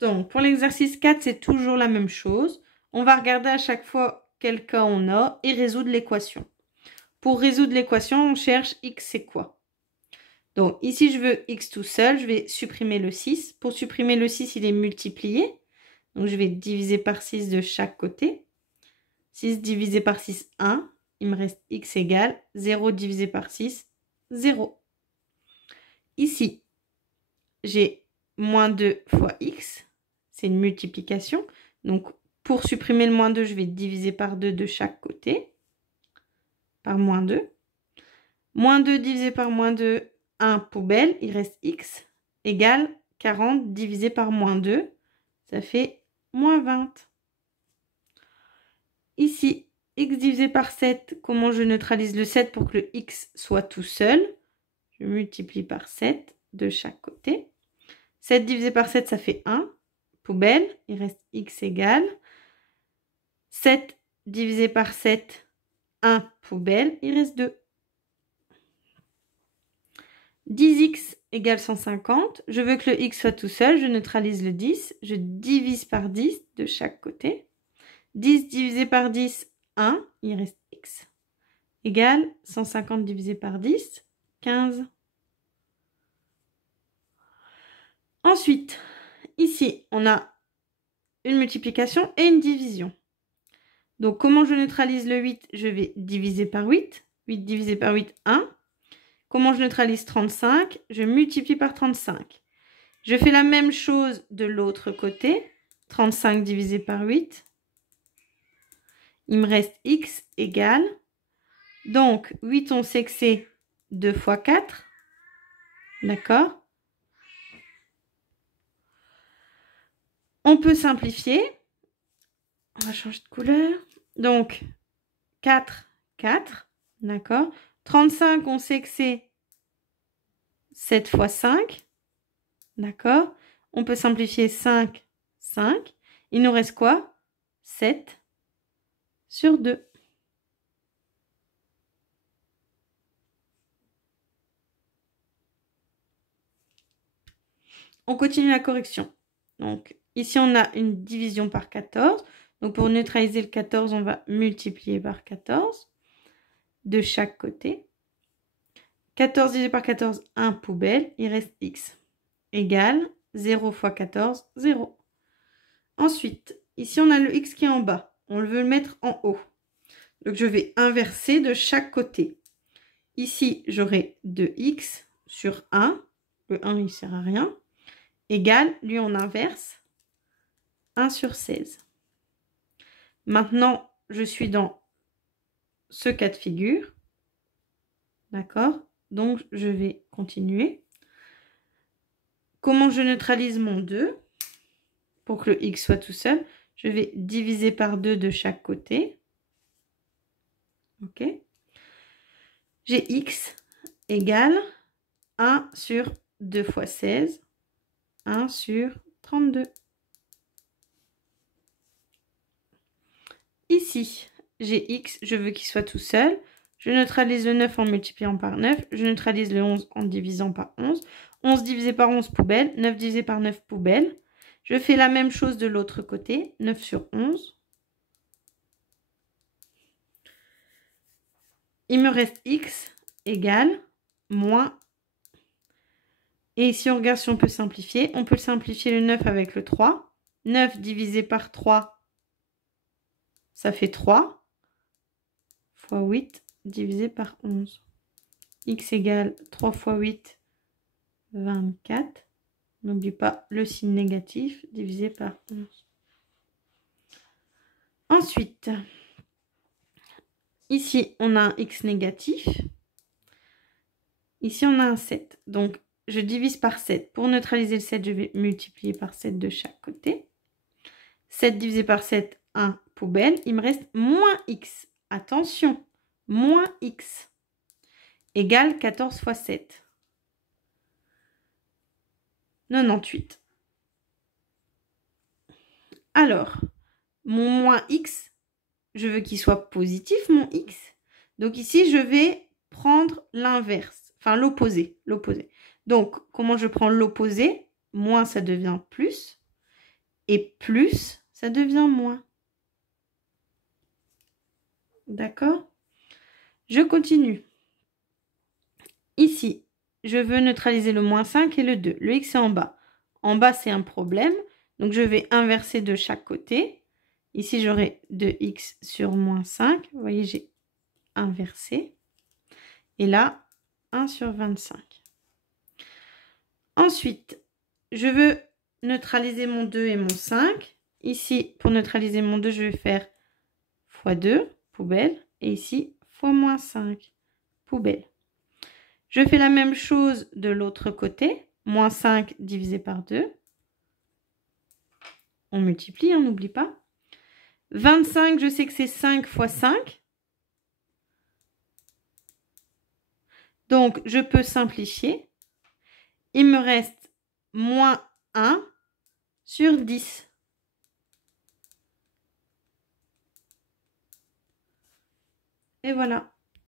Donc, pour l'exercice 4, c'est toujours la même chose. On va regarder à chaque fois quel cas on a et résoudre l'équation. Pour résoudre l'équation, on cherche x c'est quoi? Donc, ici, je veux x tout seul. Je vais supprimer le 6. Pour supprimer le 6, il est multiplié. Donc, je vais diviser par 6 de chaque côté. 6 divisé par 6, 1. Il me reste x égale 0 divisé par 6, 0. Ici, j'ai moins 2 fois x. C'est une multiplication. Donc, pour supprimer le moins 2, je vais diviser par 2 de chaque côté. Par moins 2. Moins 2 divisé par moins 2, 1 poubelle. Il reste x égale 40 divisé par moins 2. Ça fait moins 20. Ici, x divisé par 7. Comment je neutralise le 7 pour que le x soit tout seul? Je multiplie par 7 de chaque côté. 7 divisé par 7, ça fait 1. Poubelle, il reste x égale 7 divisé par 7, 1 poubelle, il reste 2. 10x égale 150. Je veux que le x soit tout seul, je neutralise le 10. Je divise par 10 de chaque côté. 10 divisé par 10, 1, il reste x égale 150 divisé par 10, 15. Ensuite, ici, on a une multiplication et une division. Donc, comment je neutralise le 8? Je vais diviser par 8. 8 divisé par 8, 1. Comment je neutralise 35? Je multiplie par 35. Je fais la même chose de l'autre côté. 35 divisé par 8. Il me reste x égale. Donc, 8, on sait que c'est 2 fois 4. D'accord? On peut simplifier. On va changer de couleur. Donc, 4, 4. D'accord? 35, on sait que c'est 7 fois 5. D'accord? On peut simplifier 5, 5. Il nous reste quoi? 7 sur 2. On continue la correction. Donc, ici, on a une division par 14. Donc, pour neutraliser le 14, on va multiplier par 14 de chaque côté. 14 divisé par 14, 1 poubelle. Il reste x égale 0 fois 14, 0. Ensuite, ici, on a le x qui est en bas. On veut le mettre en haut. Donc, je vais inverser de chaque côté. Ici, j'aurai 2x sur 1. Le 1, il ne sert à rien. Égale, lui, on inverse. 1 sur 16. Maintenant, je suis dans ce cas de figure. D'accord? Donc, je vais continuer. Comment je neutralise mon 2? Pour que le x soit tout seul, je vais diviser par 2 de chaque côté. OK? J'ai x égale 1 sur 2 fois 16. 1 sur 32. Ici, j'ai x, je veux qu'il soit tout seul. Je neutralise le 9 en multipliant par 9. Je neutralise le 11 en divisant par 11. 11 divisé par 11, poubelle. 9 divisé par 9, poubelle. Je fais la même chose de l'autre côté. 9 sur 11. Il me reste x égale moins. Et ici, on regarde si on peut simplifier. On peut simplifier le 9 avec le 3. 9 divisé par 3, ça fait 3. Fois 8 divisé par 11. X égale 3 fois 8, 24. N'oublie pas le signe négatif divisé par 11. Ensuite, ici, on a un x négatif. Ici, on a un 7. Donc, je divise par 7. Pour neutraliser le 7, je vais multiplier par 7 de chaque côté. 7 divisé par 7, 1, poubelle. Il me reste moins x. Attention, moins x égale 14 fois 7. 98. Alors, mon moins x, je veux qu'il soit positif, mon x. Donc ici, je vais prendre l'inverse, enfin l'opposé. Donc, comment je prends l'opposé? Moins, ça devient plus. et plus, ça devient moins. D'accord? Je continue. Ici, je veux neutraliser le moins 5 et le 2. Le x est en bas. En bas, c'est un problème. Donc, je vais inverser de chaque côté. Ici, j'aurai 2x sur moins 5. Vous voyez, j'ai inversé. Et là, 1 sur 25. Ensuite, je veux neutraliser mon 2 et mon 5. Ici, pour neutraliser mon 2, je vais faire fois 2, poubelle. Et ici, fois moins 5, poubelle. Je fais la même chose de l'autre côté. Moins 5 divisé par 2. On multiplie, on n'oublie pas. 25, je sais que c'est 5 fois 5. Donc, je peux simplifier. Il me reste moins 1 sur 10. Et voilà.